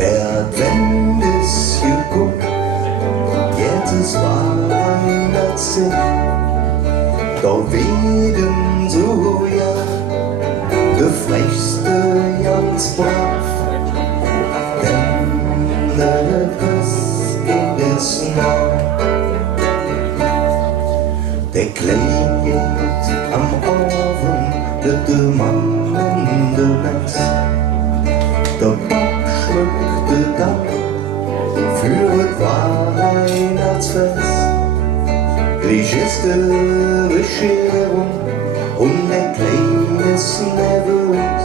Der Advent ist gekommen, jetzt ist Weihnachtszeit. Doch wegen so ja, der frechste ganz brav, denn der Christkind ist noch. Der Klein geht am Abend, der Mann in der Mess. Der Pap schmückte dann für das Weihnachtsfest. Gleich ist die Bescherung und der Kleine ist nervös,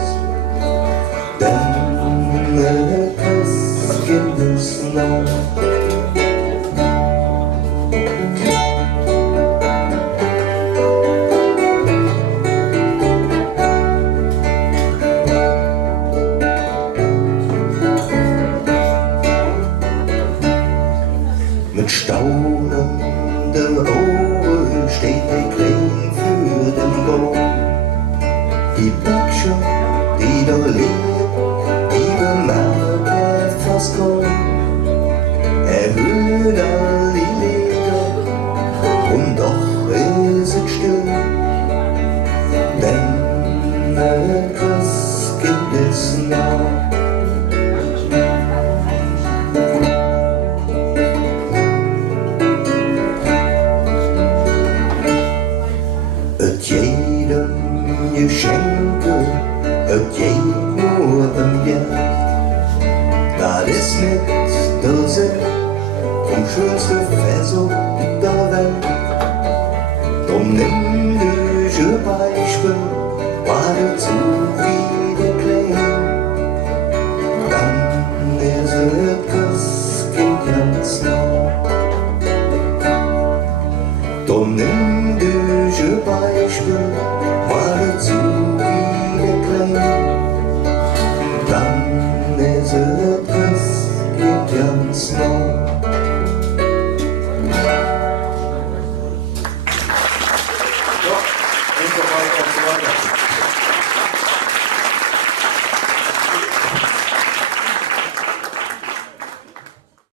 denn der Christkind ist noch. Mit staunenden Augen steht der Klein für den Baum. Die Päckchen, die da liegen, die bemerkt fast kaum. Hört all die Lieder und doch ist es still, denn der Christkind ist nah. Jedem Geschenke, geht nur Geld. Das ist nicht der Sinn vom schönsten Fest auf der Welt. Drum nimm dich ein Beispiel, warte zu